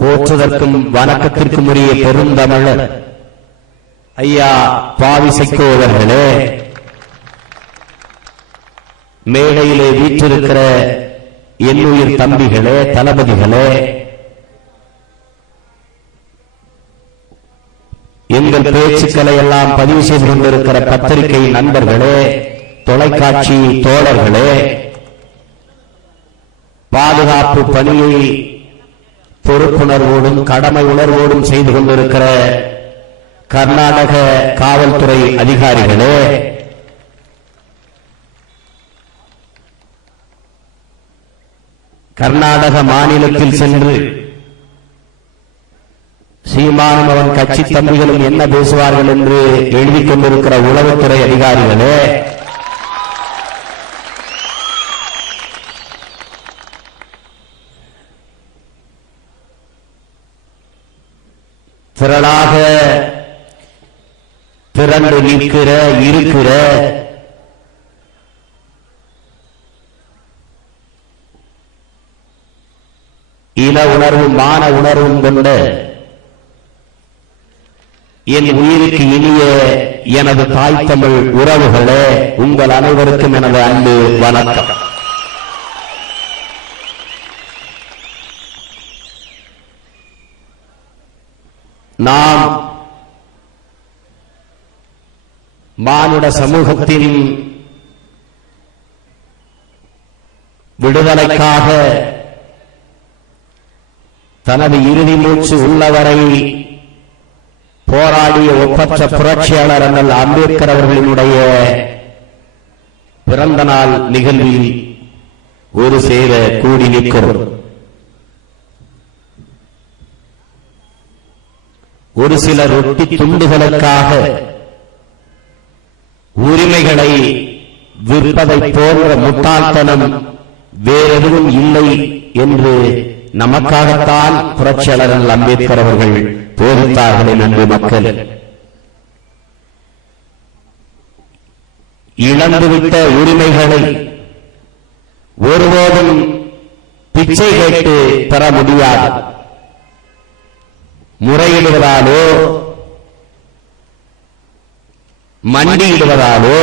போற்றுதற்கும் வணக்கத்திற்கும் உரிய பெருந்தமிழர் ஐயா பாவிசைக்கோவர்களே, மேடையிலே வீற்றிருக்கிற என்னுயிர் தம்பிகளே, தளபதிகளே, எங்கள் பேச்சுக்களை எல்லாம் பதிவு செய்து கொண்டிருக்கிற பத்திரிகை நண்பர்களே, தொலைக்காட்சி தோழர்களே, பாதுகாப்பு பணியை பொறுப்புணர்வோடும் கடமை உணர்வோடும் செய்து கொண்டிருக்கிற கர்நாடக காவல்துறை அதிகாரிகளே, கர்நாடக மாநிலத்தில் சென்று சீமானும் அவன் கட்சி தம்பிகளும் என்ன பேசுவார்கள் என்று எழுதிக் கொண்டிருக்கிற உளவுத்துறை அதிகாரிகளே, திரளாக திரண்டு நிற்கிற இருக்கிற இன உணர்வும் மான உணர்வும் கொண்ட என் உயிருக்கு இனிய எனது தாய் தமிழ் உறவுகளே, உங்கள் அனைவருக்கும் எனது அன்பு வணக்கம். நாம் மானுட சமூகத்தின் விடுதலைக்காக தனது இறுதி மூச்சு உள்ளவரை போராடிய ஒப்பற்ற புரட்சியாளர் அண்ணல் அம்பேத்கர் அவர்களினுடைய பிறந்த நாள் நிகழ்வில் ஒரு சேர கூடி நிற்கிறோம். ஒரு சில ரொட்டி துண்டுகளுக்காக உரிமைகளை விற்பதை போன்ற முட்டாள்தனம் வேறெதுவும் இல்லை என்று நமக்காகத்தான் புரட்சியாளர் அம்பேத்கர் அவர்கள் போதித்தார்கள். அன்பு மக்கள், இழந்துவிட்ட உரிமைகளை ஒருபோதும் பிச்சை கேட்டு பெற முடியாது. முறையிடுவதாலோ மண்டியிடுவதாலோ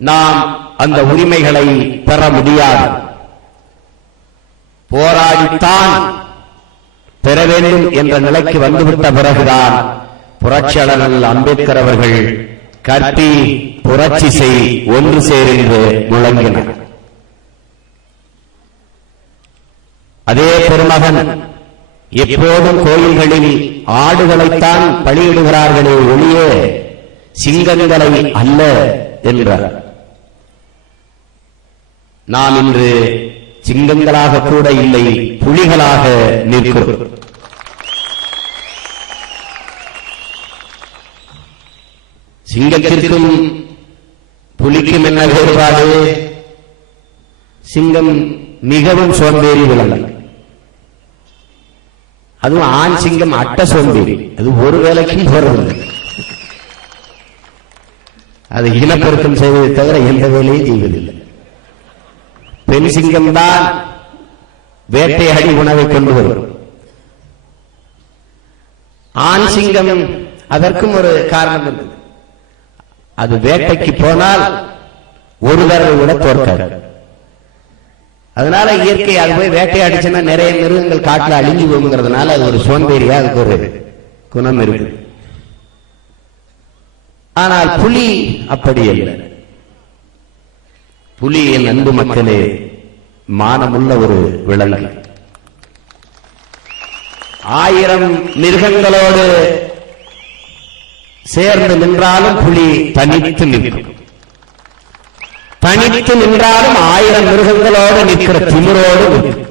நாம் அந்த உரிமைகளை பெற முடியாது. போராடித்தான் பெற வேண்டும் என்ற நிலைக்கு வந்துவிட்ட பிறகுதான் புரட்சியாளர் அம்பேத்கர் அவர்கள் கற்பி புரட்சி செய் ஒன்று சேர் என்று முழங்கினார். அதே பெருமகன் எப்போதும் கோயில்களில் ஆடுகளைத்தான் பலியிடுகிறார்களே ஒழிய சிங்கங்களை அல்ல என்றார். நாம் இன்று சிங்கங்களாக கூட இல்லை, புலிகளாக நிற்கிறோம். சிங்கத்திற்கும் புலிக்கும் என்ன வேறுபாடு? சிங்கம் மிகவும் சோம்பேறி விலங்கு. அதுவும் ஆண் சிங்கம் அட்ட சோம்பேறி. அது ஒரு வேலைக்கும் போறதில்லை. அது இனப்பெருக்கம் செய்வதை தவிர எந்த வேலையும் செய்வதில்லை. பெண் சிங்கம் தான் வேட்டையாடி உணவை கொண்டு வரும். ஆண் சிங்கம் அதற்கும் ஒரு காரணம் இருக்குது. அது வேட்டைக்கு போனால் ஒரு தடவை விட தோற்காது. அதனால இயற்கை அது போய் வேட்டையாடிச்சுன்னா நிறைய மிருகங்கள் காட்டுல அழிஞ்சு போகுங்கிறதுனால அது ஒரு சோம்பேறியா அதுக்கு ஒரு குணம் இருக்கு. ஆனால் புலி அப்படி இல்லை. புலி என் அன்பு மக்களே மானமுள்ள ஒரு விலங்கு. 1000 மிருகங்களோடு சேர்ந்து நின்றாலும் புலி தனித்து நிற்கும். தனித்து நின்றாலும் 1000 மிருகங்களோடு நிற்கிற திமிரோடு நிற்கும்.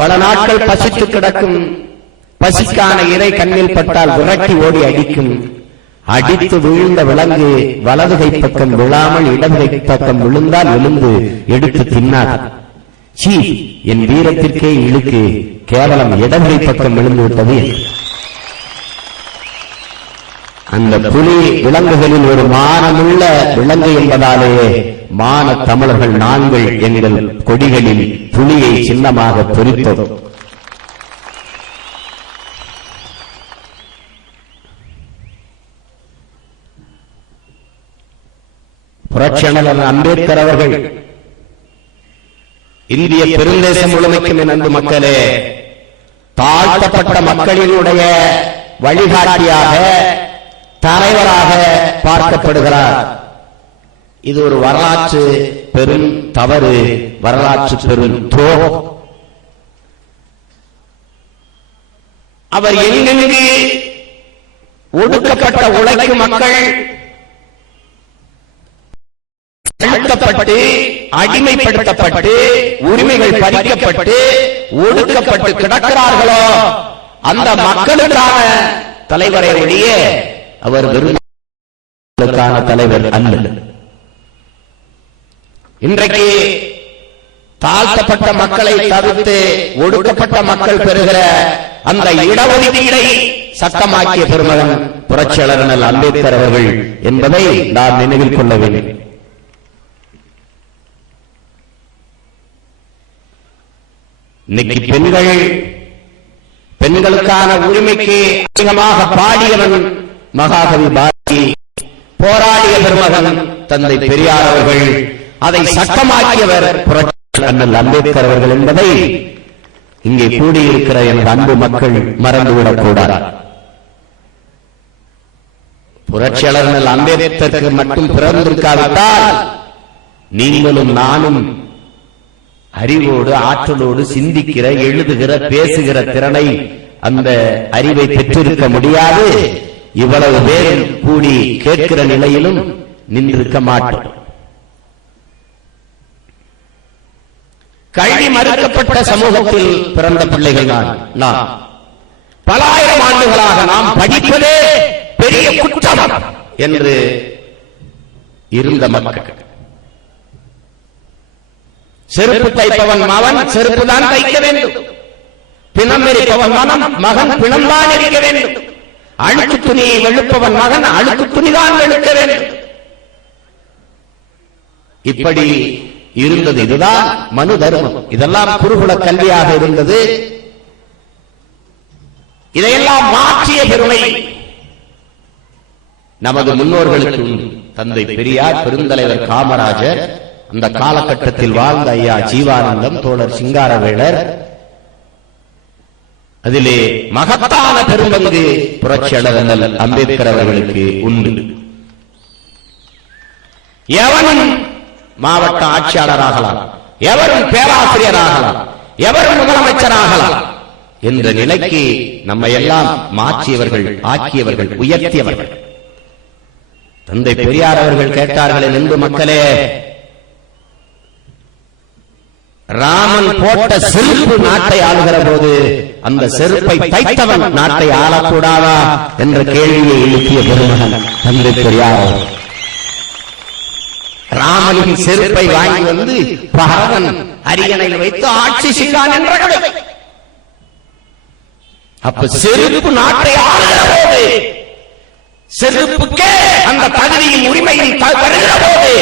பல நாட்கள் பசித்து கிடக்கும் பசிக்கான இறை கண்ணில் பட்டால் விரட்டி ஓடி அடிக்கும். அடித்து விழுந்த விலங்கு வலது கை பக்கம் விழாமல் இடது கை பக்கம் விழுந்தால் விழுந்து எடுத்து தின்னார். சீ, என் வீரத்திற்கே இழுக்கு, கேவலம் இடது கை பக்கம் விழுந்து விட்டது. அந்த புலி விலங்குகளில் ஒரு மானமுள்ள விலங்கு என்பதாலேயே மான தமிழர்கள் நாங்கள் எங்கள் கொடிகளில் புலியை சின்னமாக பொறித்தோம். புரட்சியாளர் அம்பேத்கர் அவர்கள் இந்திய பெருந்தேசம் முழுமைக்கும் என் அன்பு மக்களே தாழ்த்தப்பட்ட மக்களினுடைய வழிகாட்டியாக தலைவராக பார்க்கப்படுகிறார். இது ஒரு வரலாற்று பெரும் தவறு, வரலாற்று பெரும் துரோகம். அவர் எங்கெங்கு ஒடுக்கப்பட்ட உழைக்கும் மக்கள் அழுத்தப்பட்டு அடிமைப்படுத்தப்பட்டு உரிமைகள் பறிக்கப்பட்டு ஒடுக்கப்பட்டு கிடக்கிறார்களோ அந்த மக்களுக்கான தலைவரை ஒழிய அவர் வெறும் தலைவர் அல்ல. இன்றைக்கு தாழ்த்தப்பட்ட மக்களை தவிர்த்து ஒடுக்கப்பட்ட மக்கள் பெறுகிற அந்த இடஒதுக்கீடை சட்டமாக்கிய பெருமகன் புரட்சியாளர் அம்பேத்கர் அவர்கள் என்பதை நாம் நினைவில் கொள்ள வேண்டும். இன்னைக்கு பெண்களுக்கான உரிமைக்கு அதிகமாக பாடியவன் மகாகவி பாரதி, போராடிய பெருமகன் தந்தை பெரியார் அவர்கள், அதை சட்டமாக்கியவர் புரட்சியாளர் அம்பேத்கர் அவர்கள் என்பதை இங்கே கூடியிருக்கிற எனது அன்பு மக்கள் மறந்துவிடக் கூடாது. புரட்சியாளர் அம்பேத்கருக்கு மட்டும் பிறந்திருக்காவிட்டால் நீங்களும் நானும் அறிவோடு ஆற்றலோடு சிந்திக்கிற, எழுதுகிற, பேசுகிற திறனை, அந்த அறிவை பெற்றிருக்க முடியாது. இவ்வளவு பேரும் கூடி கேட்கிற நிலையிலும் நின்றிருக்க மாட்டோம். கல்வி மறுக்கப்பட்ட சமூகத்தில் பிறந்த பிள்ளைகள் நாம். பல ஆயிரம் ஆண்டுகளாக நாம் படிப்பதே பெரிய குற்றம் என்று இருந்த மக்கள். செருப்பு தைப்பவன் மகன் செருப்பு தான் தைக்க வேண்டும், பிணம் எரிப்பவன் மகன் பிணம்தான் எரிக்க வேண்டும், அழுக்கு துணியை வெளுப்பவன் மகன் அழுக்கு துணிதான் வெளுக்க வேண்டும். இப்படி இருந்தது. இதுதான் மனு தர்மம். இதெல்லாம் குருகுல கல்வியாக இருந்தது. இதையெல்லாம் மாற்றிய பெருமை நமது முன்னோர்களுக்கு உண்டு. தந்தை பெரியார், பெருந்தலைவர் காமராஜர், அந்த காலகட்டத்தில் வாழ்ந்த ஐயா ஜீவானந்தம், தோழர் சிங்காரவேலர், அதிலே மகத்தான பெரும்பங்கு புரட்சியாளர் அம்பேத்கர் அவர்களுக்கு உண்டு. எவனும் மாவட்ட ஆட்சியாளராகலாம், எவரும் பேராசிரியராகலாம், எவரும் முதலமைச்சராகலாம் என்ற நிலைக்கு நம்மை எல்லாம் மாற்றியவர்கள், ஆக்கியவர்கள், உயர்த்தியவர்கள். தந்தை பெரியார் அவர்கள் கேட்டார்கள், அன்பு மக்களே, ராமன் போட்ட செருப்பு நாட்டை ஆளுகிற போது அந்த செருப்பை தைத்தவன் நாட்டை ஆளக்கூடாதா என்ற கேள்வியை எழுப்பிய பெருமகன் தந்தை பெரியார். ராமனின் செருப்பை வாங்கி வந்து பகவன் அரியணையில் வைத்து ஆட்சி செய்தான் என்ற கதை. அப்ப செருப்பு நாட்டை ஆளுகிற போது, செருப்புக்கே அந்த தகுதியின் உரிமையின் வருகிற போது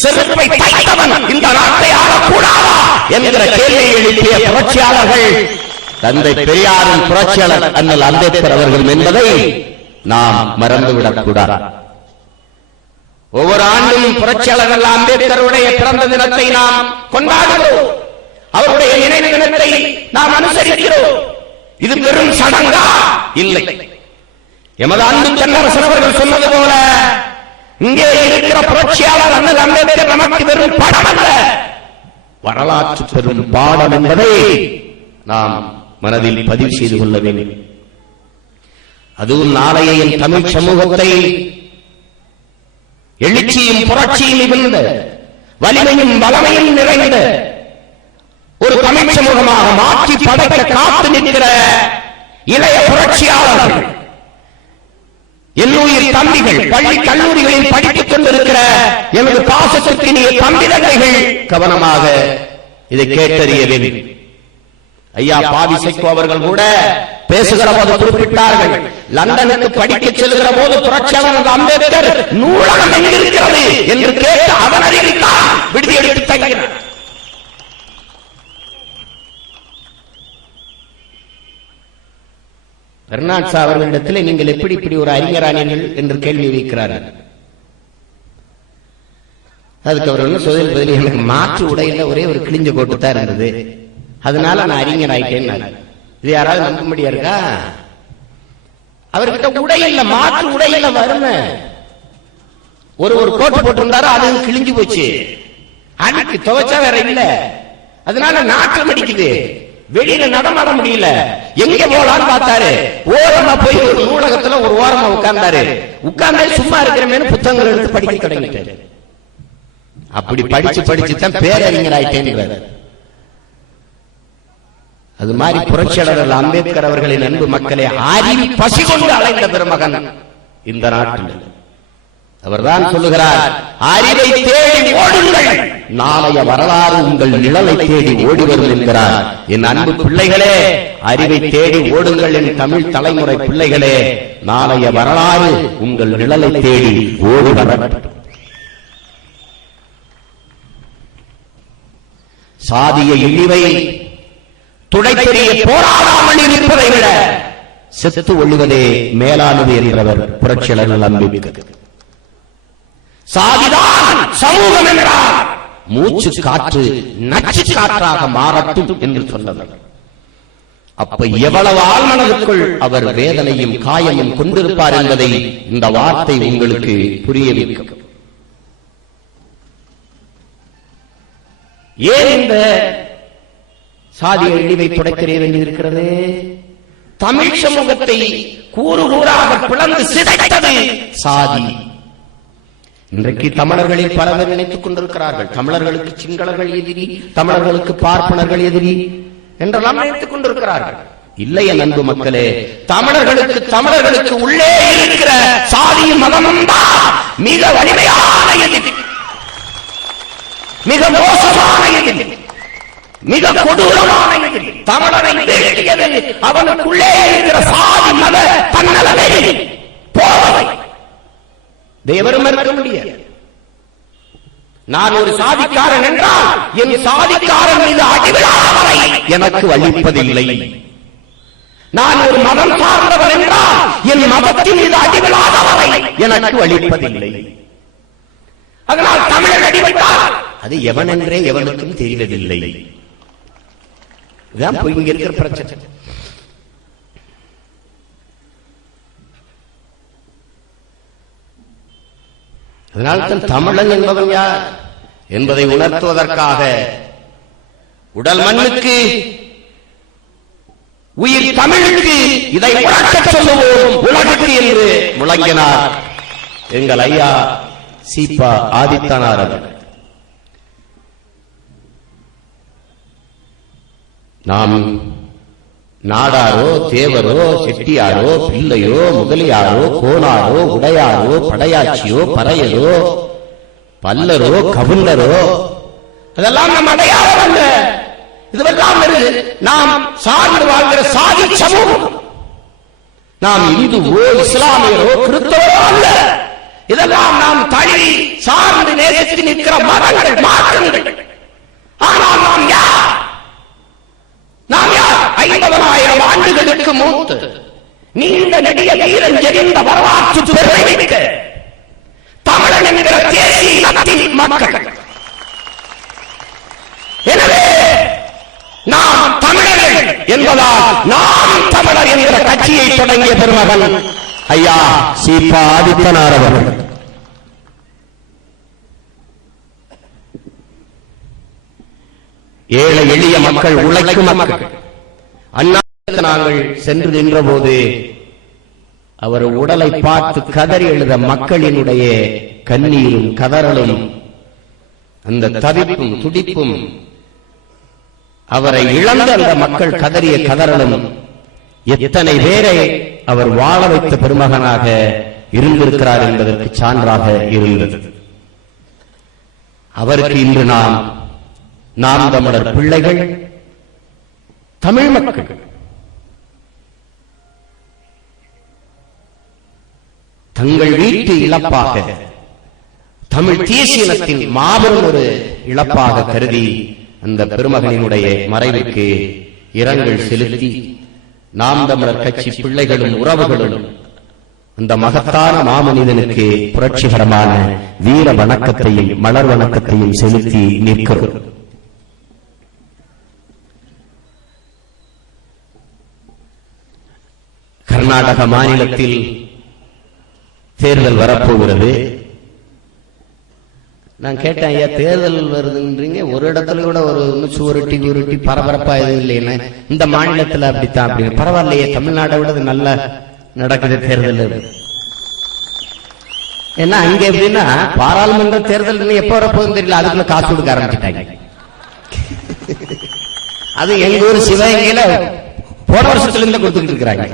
செருப்பை தைத்தவன் இந்த நாட்டை ஆளக்கூடாதா என்கிற கேள்வியை எழுப்பிய புரட்சியாளர்கள் தந்தை பெரியாரின் புரட்சியாளர் அண்ணல் அம்பேத்கர் அவர்கள் என்பதை நாம் மறந்துவிடக் கூடாது. ஒவ்வொரு ஆண்டும் புரட்சியாளர் அம்பேத்கருடைய பிறந்த தினத்தை நாம் கொண்டாடுகிறோம். அவருடைய நினைவு தினத்தை நாம் அனுசரிக்கிறோம். இது வெறும் சடங்கா? இல்லை. எமது அன்பு தென்னரசன் அவர்கள் சொன்னது போல இங்கே இருக்கிற புரட்சியாளர் அண்ணல் அம்பேத்கர் நமக்கு வெறும் படம் அல்ல, வரலாற்று பெரும் பாடம் என்பதை நாம் மனதில் பதிவு செய்து கொள்ள வேண்டும். அதுவும் நாளைய என் தமிழ் சமூகத்தை எழுச்சியும் புரட்சியும் மிகுந்த வலிமையும் வளமையும் நிறைந்த ஒரு தமிழ் சமூகமாக மாற்றி படைக்க காத்து நிற்கிற இளைய புரட்சியாளர்கள், என்னுயிர் தம்பிகள், பள்ளி கல்லூரிகளில் படித்துக் கொண்டிருக்கிற எனது பாசத்திற்கினிய தம்பி தங்கைகள் கவனமாக இதை கேட்டறிய வேண்டும். ஐயா பாவி சைக்கோ அவர்கள் கூட பேசுகிற போது குறிப்பிட்டார்கள், லண்டனுக்கு படிக்க செல்கிற போது புரட்சியாளர் அம்பேத்கர் நூலகம் எங்கிருக்கிறது என்று கேட்டு அவன் அறிவித்தான் விடுதி எடுத்து தங்கினார். பெர்னாட்ஷா அவர்களிடத்தில் நீங்கள் எப்படி இப்படி ஒரு அறிஞரானீர்கள் என்று கேள்வி வைக்கிறார்கள். அதுக்கு அவர் ஒன்னும் சொல்ல பதில், எனக்கு மாற்று உடையில ஒரே ஒரு கிழிஞ்ச கோட்டு தான் இருந்தது, அதனால நான் அறிஞர் ஆயிட்டேன். இது யாராவது நம்ப முடியா இருக்கா? அவர்கிட்ட உடை இல்ல, மாற்று உடையில வறுமை. ஒரு கோட்டு போட்டிருந்தாரு, அது கிழிஞ்சு போச்சு, அன்னைக்கு துவைச்சா வேற இல்ல, அதனால நாற்றம் அடிக்குது, வெளியில நடமாட முடியல. எங்க போலான்னு பார்த்தாரு, ஓரமா போய் ஒரு நூலகத்துல ஒரு ஓரமா உட்கார்ந்தாரு. உட்கார்ந்தே சும்மா இருக்கிறமேனு புத்தகங்கள் எடுத்து படிக்க தொடங்கிட்டாரு. அப்படி படிச்சு தான் பேரறிஞர் ஆயிட்டேன். அது மாதிரி புரட்சியாளர் அம்பேத்கர் அவர்களின் அன்பு மக்களே, அறிவு பசி கொண்டு அலைந்த பெருமகன் இந்த நாட்டில். அவர்தான் சொல்லுகிறார், அறிவை தேடி ஓடுங்கள், நாளைய வரலாறு உங்கள் நிழலை தேடி ஓடி வரும் என்கிறார். என் அன்பு பிள்ளைகளே, அறிவை தேடி ஓடுங்கள். என் தமிழ் தலைமுறை பிள்ளைகளே, நாளைய வரலாறு உங்கள் நிழலை தேடி ஓடி வர. சாதிய இழிவை துடைத்தெறிய போராடாமல் இருப்பதை விட செத்து ஒழிவதே மேலானது என்றவர் புரட்சியாளர் அம்பேத்கர். சாதிதான் சமூகம் என்றார், மூச்சு காற்று நச்சு காற்றாக மாறட்டும் என்று சொன்னவர். அப்ப எவ்வளவு ஆழ்மனதுக்குள் அவர் வேதனையும் காயமும் கொண்டிருப்பார் என்பதை இந்த வார்த்தை உங்களுக்கு புரிய வைக்கும். ஏன் இந்த சாதிய இழிவை துடைக்க வேண்டியிருக்கிறது? தமிழ் சமூகத்தை கூறு கூறாக பிளந்து சிதைத்தது சாதி. இன்றைக்கு தமிழர்களில் பலர் நினைத்துக் கொண்டிருக்கிறார்கள், தமிழர்களுக்கு சிங்களர்கள் எதிரி, தமிழர்களுக்கு பார்ப்பனர்கள் எதிரி என்றெல்லாம் நினைத்துக் கொண்டிருக்கிறார்கள். இல்லை என் அன்பு மக்களே, தமிழர்களுக்கு உள்ளே இருக்கிற சாதியும் மதமும் தான் மிக வலிமையான எதிரி, மிக மோசமான எதிரி, மிக கொடூரமான எதிரி. தமிழரை வேண்டியது அவனுக்குள்ளே இருக்கிற சாதி மத தன்னலவை போவதை தேவரும் மறுக்க முடியாது. நான் ஒரு சாதிக்காரன் என்றால் என் சாதிக்காரன் மீது அடிவிழாதவரை எனக்கு வலிப்பதில்லை. நான் ஒரு மதம் சார்ந்தவர் என்றால் என் மதத்தின் மீது அடிவிழாதவரை எனக்கு வலிப்பதில்லை. அதனால் தமிழர் அடிவிட்டால் அது எவன் என்றே எவனுக்கும் தெரியவில்லை. இதான் இங்க இருக்கிற பிரச்சனை. அதனால்தான் தமிழன் என்பவன் யார் என்பதை உணர்த்துவதற்காக உடல் மண்ணுக்கு உயிர் தமிழுக்கு இதை உணர்த்தச் சொல்லுவோம் உலகுக்கு என்று முழங்கினார் எங்கள் ஐயா சீபா ஆதித்தனார். நாம் நாடாரோ தேவரோ செட்டியாரோ பிள்ளையோ முதலியாரோ கோனாரோ உடையாரோ படையாட்சியோ பறையரோ பல்லரோ கவுண்டரோ அதெல்லாம் நம் அடையாளம் அல்ல. இதுவெல்லாம் நாம் சார்ந்து வாழ்கிற சாதி சமூகம். நாம் இந்துவோ இஸ்லாமியரோ கிறிஸ்தவரோ அல்ல. இதெல்லாம் நாம் தழுவி சார்ந்து நேசித்து நிற்கிற மதங்கள் மாற்றங்கள். ஆனால் நாம் யார்? நாம் யார்? 50,000 ஆண்டுகளுக்கு மூத்து நீண்ட நெடிய வீரன் எரிந்த வரலாற்று பெருமை மிக்க தமிழன் என்கிற தேசிய இனத்தின் மக்கள். எனவே நாம் தமிழர்கள் என்பதால் நாம் தமிழர் என்கிற கட்சியை தொடங்கிய பெருமகன் ஐயா சீபா ஆதித்தனார் அவர்கள். ஏழை எளிய மக்கள், உழைக்கும் மக்கள். அண்ணாவுக்கு நாங்கள் சென்று நின்ற போது அவர் உடலை பார்த்து கதறி எழுத மக்களினுடைய கண்ணீரும் கதறலும் அந்த தவிப்பும் துடிப்பும், அவரை இழந்த அந்த மக்கள் கதறிய கதறலும் எத்தனை பேரை அவர் வாழ வைத்த பெருமகனாக இருந்திருக்கிறார் என்பதற்கு சான்றாக இருந்தது. அவருக்கு இன்று நாம் தமிழர் பிள்ளைகள் தமிழ் மக்கள் தங்கள் வீட்டு இழப்பாக, தமிழ் தேசியத்தின் மாபெரும் ஒரு இழப்பாக கருதி அந்த பெருமகனினுடைய மறைவுக்கு இரங்கல் செலுத்தி நாம் தமிழர் கட்சி பிள்ளைகளும் உறவுகளும் அந்த மகத்தான மாமனிதனுக்கு புரட்சிகரமான வீர வணக்கத்தையும் மலர் வணக்கத்தையும் செலுத்தி நிற்கிறோம். கர்நாடக மாநிலத்தில் தேர்தல் வரப்போகிறது. நான் கேட்டேன், ஐயா தேர்தல் வருதுன்றீங்க, ஒரு இடத்துல கூட ஒரு சுவருட்டி உருட்டி பரபரப்பா எதுவும் இல்லைன்னு. இந்த மாநிலத்தில் அப்படித்தான் அப்படின்னு. பரவாயில்லையே, தமிழ்நாட்டை விட நல்லா நடக்குது தேர்தல். ஏன்னா அங்க எப்படின்னா பாராளுமன்ற தேர்தல் எப்ப வரப்போகுதுன்னு தெரியல, அதுக்குள்ள காசு கொடுக்க ஆரம்பிச்சுட்டாங்க. அது எங்க ஊர் சிவகங்கையில போன வருஷத்துல இருந்து கொடுத்துட்டு இருக்கிறாங்க.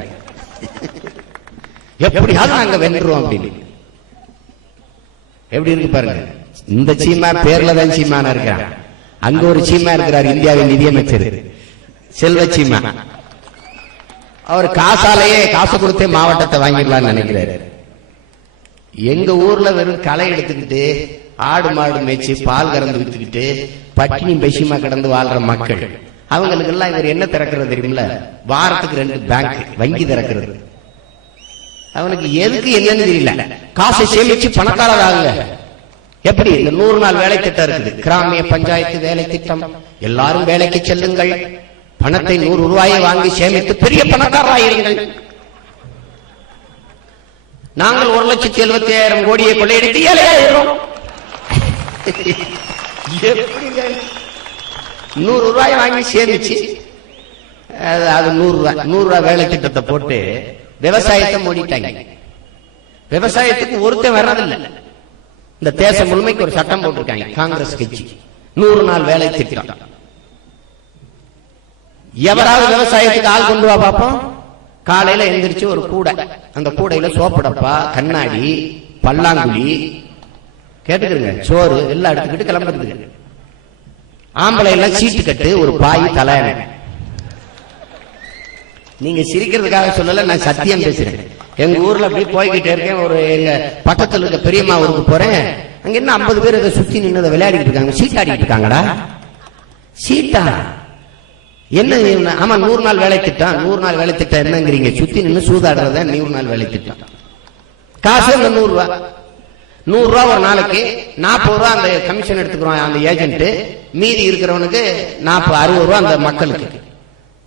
எப்படியாவது நாங்க வென்றுவோம் அப்படின்னு. எப்படி இருக்கு பாருங்க. இந்த சீமா பேர்ல தான் சீமான இருக்கிறான். அங்க ஒரு சீமா இருக்கிறார், இந்தியாவின் நிதியமைச்சர் செல்வ சீமா. அவர் காசாலேயே காசு கொடுத்தே மாவட்டத்தை வாங்கிடலாம்னு நினைக்கிறாரு. எங்க ஊர்ல வெறும் களை எடுத்துக்கிட்டு ஆடு மாடு மேய்ச்சி பால் கறந்து வித்துக்கிட்டு பட்டினி பசிமா கிடந்து வாழ்ற மக்கள், அவங்களுக்கு எல்லாம் இவர் என்ன திறக்கிறது தெரியுமில்ல? வாரத்துக்கு 2 பேங்க் வங்கி திறக்கிறது. அவனுக்கு எதுக்கு என்னன்னு தெரியல. காசை சேமிச்சு பணக்காரராக. எப்படி? இந்த 100 நாள் வேலை திட்டம் இருக்குது, கிராமிய பஞ்சாயத்து வேலை திட்டம். எல்லாரும் வேலைக்கு செல்லுங்கள், பணத்தை 100 ரூபாயை வாங்கி சேமித்து பெரிய பணக்காரராயிருங்கள். நாங்கள் 1,75,000 கோடியை கொள்ளையடித்து ஏழையாயிரும். 100 ரூபாய் வாங்கி சேமிச்சு அது 100 ரூபாய் வேலை திட்டத்தை போட்டு விவசாயத்தை மூடிட்டாங்க. விவசாயத்துக்கு ஒருத்தன் வர்றதில்லை. இந்த தேசம் முழுமைக்கு ஒரு சட்டம் போட்டிருக்காங்க காங்கிரஸ் கட்சி, 100 நாள் வேலை திட்டம். எவராவது விவசாயத்துக்கு ஆள் கொண்டு வா பாப்போம். காலையில எந்திரிச்சு ஒரு கூடை, அந்த கூடையில சோப்படப்பா, கண்ணாடி, பல்லாங்குழி, கேட்டுக்கிறங்க, சோறு எல்லாம் எடுத்துக்கிட்டு கிளம்புறதுக்கு. ஆம்பளை எல்லாம் சீட்டு கட்டு, ஒரு பாய் தலையணை. நீங்க சிரிக்கிறதுக்காக சொல்லல, நான் சத்தியம் பேசுறேன். எங்க ஊர்ல அப்படி போய்கிட்டே இருக்கேன். ஒரு எங்க பக்கத்துல இருக்க பெரியம்மா ஊருக்கு போறேன். அங்க என்ன 50 பேர் இதை சுத்தி நின்று விளையாடிட்டு இருக்காங்க, சீட்டாடிட்டு இருக்காங்கடா. சீட்டா என்ன? ஆமா, 100 நாள் வேலை திட்டம். 100 நாள் வேலை திட்டம் என்னங்கிறீங்க? சுத்தி நின்று சூதாடுறத 100 நாள் வேலை திட்டம். காசு 100 ரூபாய். 100 ரூபாய் ஒரு நாளைக்கு. 40 ரூபாய் அந்த கமிஷன் எடுத்துக்கிறோம் அந்த ஏஜென்ட். மீதி இருக்கிறவனுக்கு 60 ரூபாய் அந்த மக்களுக்கு.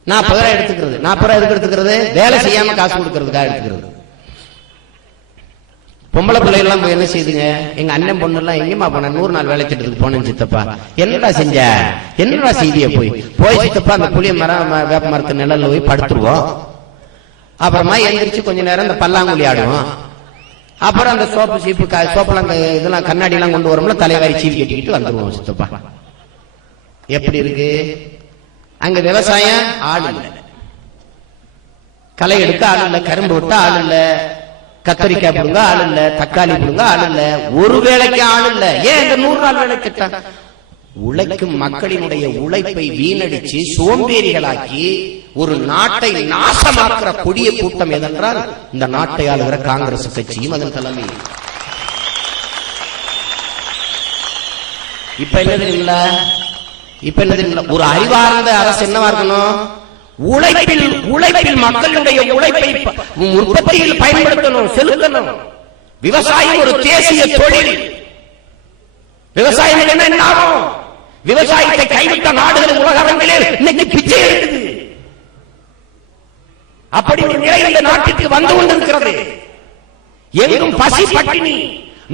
40 ரூபாய் எடுத்துக்கிறது. 40 ரூபாய் எதுக்கு எடுத்துக்கிறது? வேலை செய்யாம காசு கொடுக்கறதுக்காக எடுத்துக்கிறது. பொம்பளை பிள்ளைகள்லாம் போய் என்ன செய்யுதுங்க? எங்க அண்ணன் பொண்ணு எல்லாம் எங்கேயுமா போன? 100 நாள் வேலை திட்டத்துக்கு போனேன் சித்தப்பா. என்னடா செஞ்ச? என்னடா செய்திய? போய் சித்தப்பா அந்த புளிய மரம் வேப்ப மரத்து நிழல்ல போய் படுத்துருவோம். அப்புறமா எந்திரிச்சு கொஞ்ச நேரம் இந்த பல்லாங்குழி ஆடுவோம். அப்புறம் அந்த சோப்பு சீப்பு சோப்பெல்லாம் இதெல்லாம் கண்ணாடி எல்லாம் கொண்டு வரோம்ல, தலைவாரி சீவி கட்டிக்கிட்டு வந்துருவோம் சித்தப்பா. எப்படி இருக்கு? அங்க விவசாயம் ஆள் இல்ல, களை எடுக்க ஆள் இல்ல, கரும்பு விட்ட ஆள் இல்ல, கத்தரிக்காய் புடுங்க ஆள் இல்ல, தக்காளி புடுங்க ஆள் இல்ல, ஒரு வேலைக்கு ஆள் இல்ல. ஏன் இந்த 100 நாள் வேலை திட்டம்? உழைக்கும் மக்களினுடைய உழைப்பை வீணடிச்சு சோம்பேறிகளாக்கி ஒரு நாட்டை நாசமாக்குற கொடிய கூட்டம் எதென்றால் இந்த நாட்டை ஆளுகிற காங்கிரஸ் கட்சியும் அதன் தலைமை. இப்ப என்ன தெரியல? ஒரு அறிவார்ந்த அரசு என்னவா இருக்கணும்? உழைப்பில் மக்களுடைய உழைப்பை உற்பத்தியில் பயன்படுத்தணும், செலுத்தணும். விவசாயம் ஒரு தேசிய தொழில். விவசாயம் என்ன ஆகும்? விவசாயத்தை கைவிட்ட நாடுகள் உலக அரங்கிலே இன்னைக்கு பிச்சை எடுக்குது. அப்படி ஒரு நிலை இந்த நாட்டுக்கு வந்து கொண்டிருக்கிறது. எங்கும் பசி பட்டினி.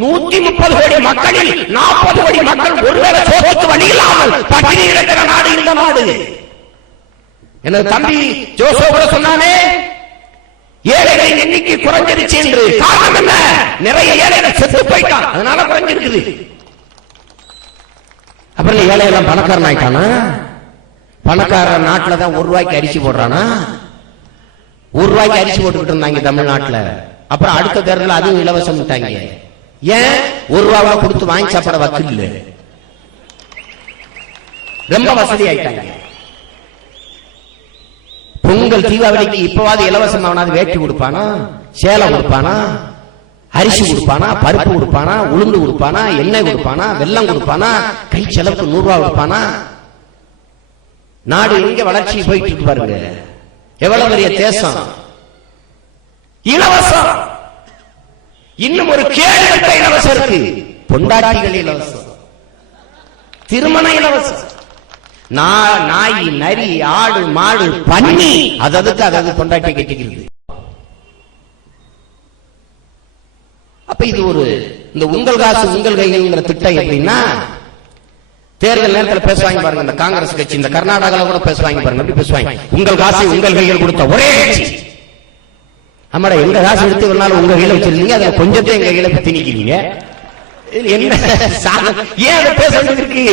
130 கோடி மக்களில் 40 கோடி மக்கள் ஒருவேளை சோத்துக்கு வழி இல்லாமல் பட்டினி இருக்கிற நாடு இந்த நாடு. எனது தம்பி ஜோசோ கூட சொன்னானே, ஏழைகளின் எண்ணிக்கை குறைஞ்சிருச்சு என்று. காரணம் என்ன? நிறைய ஏழைகள் செத்து போயிட்டான், அதனால குறைஞ்சிருக்குது. அப்புறம் ஏழையெல்லாம் பணக்காரன் ஆயிட்டானா? பணக்கார நாட்டில் தான் 1 ரூபாய்க்கு அரிசி போடுறானா? 1 ரூபாய்க்கு அரிசி போட்டுக்கிட்டு இருந்தாங்க தமிழ்நாட்டில். அப்புறம் அடுத்த தேர்தல் அதுவும் இலவசம் விட்டாங்க. ஏன்? 1 ரூபாவை கொடுத்து வாங்கி சாப்பிட வக்கில்ல, ரொம்ப வசதி ஆயிட்டாங்க. பொங்கல் தீபாவளிக்கு இப்பவாது இலவசம் அவனாவது வேட்டி கொடுப்பானா, சேலை கொடுப்பானா, அரிசி கொடுப்பானா, பருப்பு கொடுப்பானா, உளுந்து கொடுப்பானா, எண்ணெய் கொடுப்பானா, வெல்லம் கொடுப்பானா, கை செலவுக்கு 100 ரூபாய் கொடுப்பானா? நாடு எங்க வளர்ச்சி போயிட்டு இருக்கு பாருங்க. எவ்வளவு பெரிய தேசம். இலவசம். இன்னும் ஒரு கேள்வி இலவசம் இருக்கு. பொண்டாட்டிகள் இலவசம், திருமண இலவசம். நாய், நரி, ஆடு, மாடு, பன்னி அதாவது பொண்டாட்டி கட்டிக்கிறது. அப்ப இது ஒரு இந்த உங்கள் காசு உங்கள் கைங்கிற திட்டம் எப்படின்னா, தேர்தல் நேரத்தில் பேசுவாங்க பாருங்க. இந்த காங்கிரஸ் கட்சி இந்த கர்நாடகாவில் கூட பேசுவாங்க பாருங்க. எப்படி பேசுவாங்க? உங்கள் காசை உங்கள் கையில் கொடுத்த ஒரே கட்சி. ஆமாடா, எங்க காசு எடுத்து வேணாலும் உங்க கையில வச்சிருந்தீங்க, அதை கொஞ்சத்தை எங்க கையில திணிக்கிறீங்க. என்ன ஏன் அதை பேச வேண்டியிருக்கு?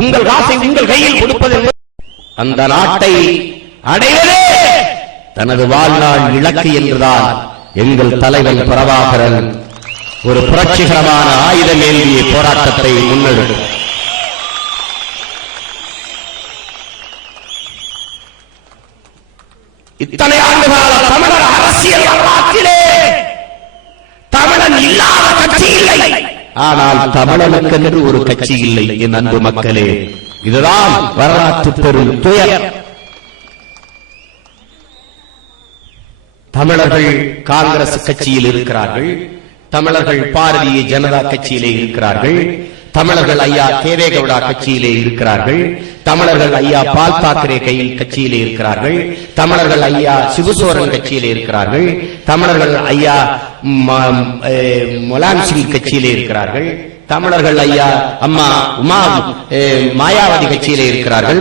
உங்கள் காசை உங்கள் கையில் கொடுப்பது அந்த நாட்டை அடைவதே தனது வாழ்நாள் இலக்கு என்றுதான் எங்கள் தலைவர் பிரபாகரன் ஒரு புரட்சிகரமான ஆயுதம் ஏந்திய போராட்டத்தை முன்னெடுத்தார். இத்தனை ஆண்டுகால தமிழர் அரசியல் வரலாற்றிலே தமிழன் இல்லாத கட்சி இல்லை. ஆனால் தமிழனுக்கென்று ஒரு கட்சி இல்லை. என் அன்பு மக்களே, இதுதான் வரலாற்று பெரும் துயர். தமிழர்கள் காங்கிரஸ் கட்சியில் இருக்கிறார்கள், தமிழர்கள் பாரதிய ஜனதா கட்சியிலே இருக்கிறார்கள், தமிழர்கள் ஐயா தேவேகவுடா கட்சியிலே இருக்கிறார்கள், தமிழர்கள் ஐயா பால் தாக்கரே கட்சியிலே இருக்கிறார்கள், தமிழர்கள் ஐயா சிவசோரன் கட்சியிலே இருக்கிறார்கள், தமிழர்கள் ஐயா முலாயம் சிங் கட்சியிலே இருக்கிறார்கள், தமிழர்கள் ஐயா அம்மா உமா மாயாவதி கட்சியிலே இருக்கிறார்கள்.